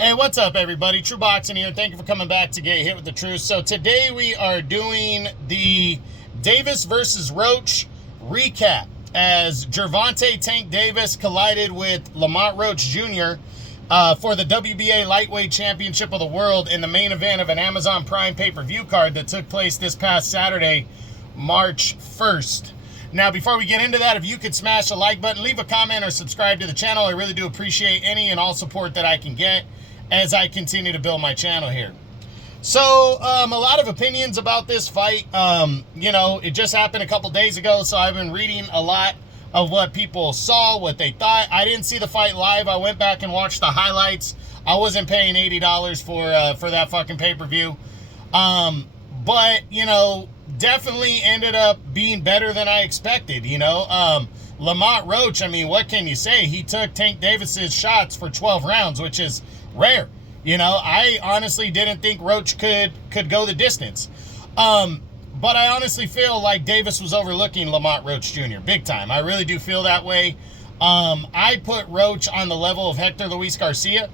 Hey, what's up, everybody? True Boxing here. Thank you for coming back to Get Hit with the Truth. So today we are doing the Davis versus Roach recap as Gervonta Tank Davis collided with Lamont Roach Jr. For the WBA Lightweight Championship of the World in the main event of an Amazon Prime pay-per-view card that took place this past Saturday, March 1st. Now, before we get into that, if you could smash the like button, leave a comment, or subscribe to the channel, I really do appreciate any and all support that I can get as I continue to build my channel here. So, a lot of opinions about this fight. It just happened a couple days ago, so I've been reading a lot of what people saw, what they thought. I didn't see the fight live. I went back and watched the highlights. I wasn't paying $80 for that fucking pay-per-view. But, definitely ended up being better than I expected, Lamont Roach, I mean, what can you say? He took Tank Davis's shots for 12 rounds, which is rare. I honestly didn't think Roach could go the distance. But I honestly feel like Davis was overlooking Lamont Roach Jr. big time. I really do feel that way. I put Roach on the level of Hector Luis Garcia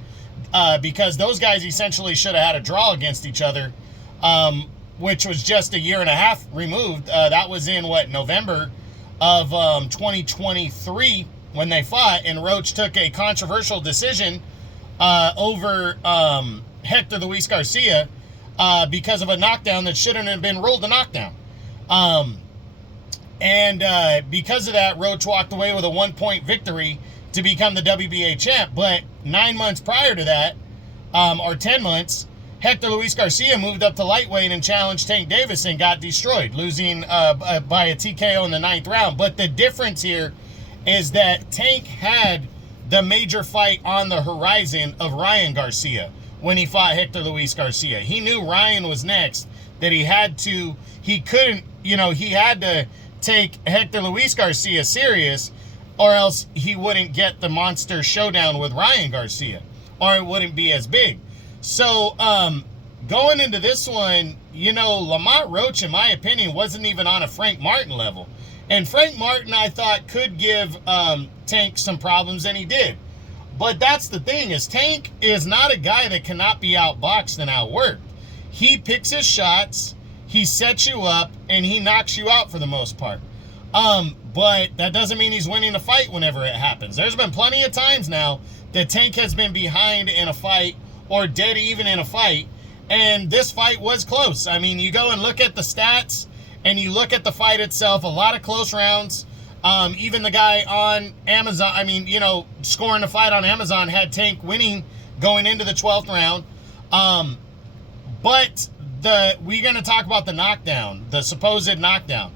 because those guys essentially should have had a draw against each other, which was just a year and a half removed. That was in, November of 2023 when they fought, and Roach took a controversial decision over Hector Luis Garcia because of a knockdown that shouldn't have been ruled a knockdown. Because of that, Roach walked away with a 1-point victory to become the WBA champ. But 9 months prior to that, or 10 months, Hector Luis Garcia moved up to lightweight and challenged Tank Davis and got destroyed, losing by a TKO in the 9th round. But the difference here is that Tank had the major fight on the horizon of Ryan Garcia when he fought Hector Luis Garcia. He knew Ryan was next, that he had to take Hector Luis Garcia serious, or else he wouldn't get the monster showdown with Ryan Garcia, or it wouldn't be as big. So, going into this one, Lamont Roach, in my opinion, wasn't even on a Frank Martin level. And Frank Martin, I thought, could give Tank some problems, and he did. But that's the thing, is Tank is not a guy that cannot be outboxed and outworked. He picks his shots, he sets you up, and he knocks you out for the most part. But that doesn't mean he's winning a fight whenever it happens. There's been plenty of times now that Tank has been behind in a fight or dead even in a fight, and this fight was close. I mean, you go and look at the stats, and you look at the fight itself, a lot of close rounds. Even the guy on Amazon, scoring the fight on Amazon had Tank winning going into the 12th round. But we're going to talk about the knockdown, the supposed knockdown.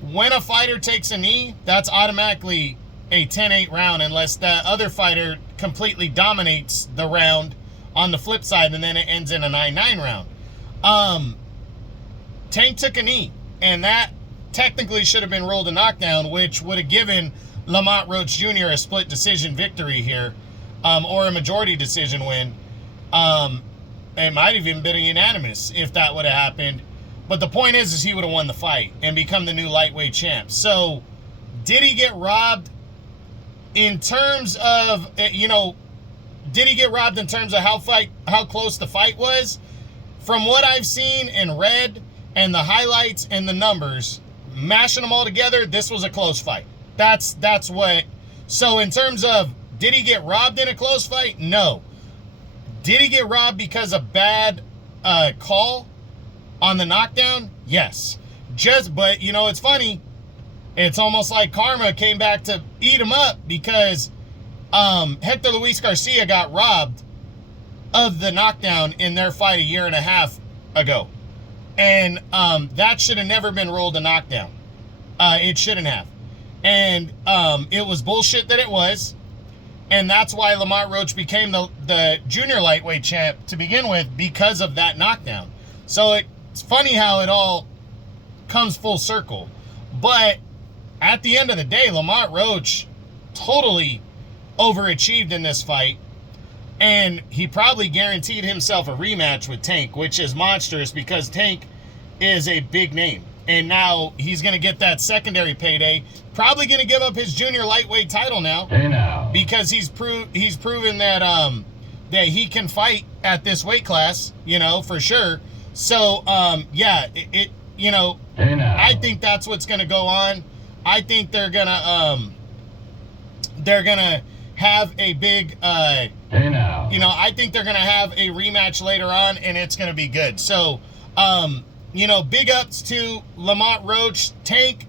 When a fighter takes a knee, that's automatically a 10-8 round unless the other fighter completely dominates the round on the flip side, and then it ends in a 9-9 round. Tank took a knee, and that technically should have been ruled a knockdown, which would have given Lamont Roach Jr. a split decision victory here, or a majority decision win. It might have even been unanimous if that would have happened. But the point is he would have won the fight and become the new lightweight champ. So, did he get robbed in terms of, did he get robbed in terms of how close the fight was? From what I've seen and read, and the highlights and the numbers, mashing them all together, this was a close fight. That's what. So in terms of, did he get robbed in a close fight? No. Did he get robbed because of bad call on the knockdown? Yes. But it's funny. It's almost like karma came back to eat him up, because Hector Luis Garcia got robbed of the knockdown in their fight a year and a half ago. And that should have never been ruled a knockdown. It shouldn't have. And it was bullshit that it was. And that's why Lamont Roach became the junior lightweight champ to begin with, because of that knockdown. So it's funny how it all comes full circle. But at the end of the day, Lamont Roach totally overachieved in this fight. And he probably guaranteed himself a rematch with Tank, which is monstrous because Tank is a big name. And now he's going to get that secondary payday. Probably going to give up his junior lightweight title now. Hey now. Because he's proven that that he can fight at this weight class, you know, for sure. So, yeah, you know, Hey now. I think that's what's going to go on. I think they're going to have a big, Hey now. you know, I think they're going to have a rematch later on, and it's going to be good. So, you know, big ups to Lamont Roach. Tank,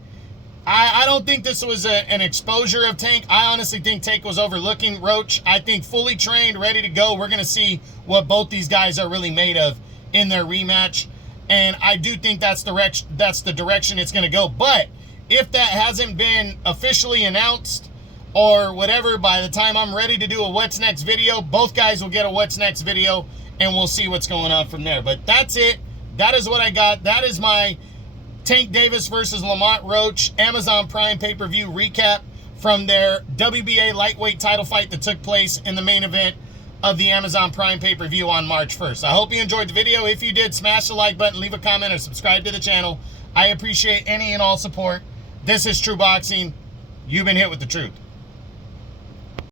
I don't think this was an exposure of Tank. I honestly think Tank was overlooking Roach. I think fully trained, ready to go. We're going to see what both these guys are really made of in their rematch. And I do think that's the direction it's going to go. But if that hasn't been officially announced or whatever, by the time I'm ready to do a What's Next video, both guys will get a What's Next video, and we'll see what's going on from there. But that's it. That is what I got. That is my Tank Davis versus Lamont Roach Amazon Prime pay-per-view recap from their WBA lightweight title fight that took place in the main event of the Amazon Prime pay-per-view on March 1st. I hope you enjoyed the video. If you did, smash the like button, leave a comment, or subscribe to the channel. I appreciate any and all support. This is True Boxing. You've been hit with the truth.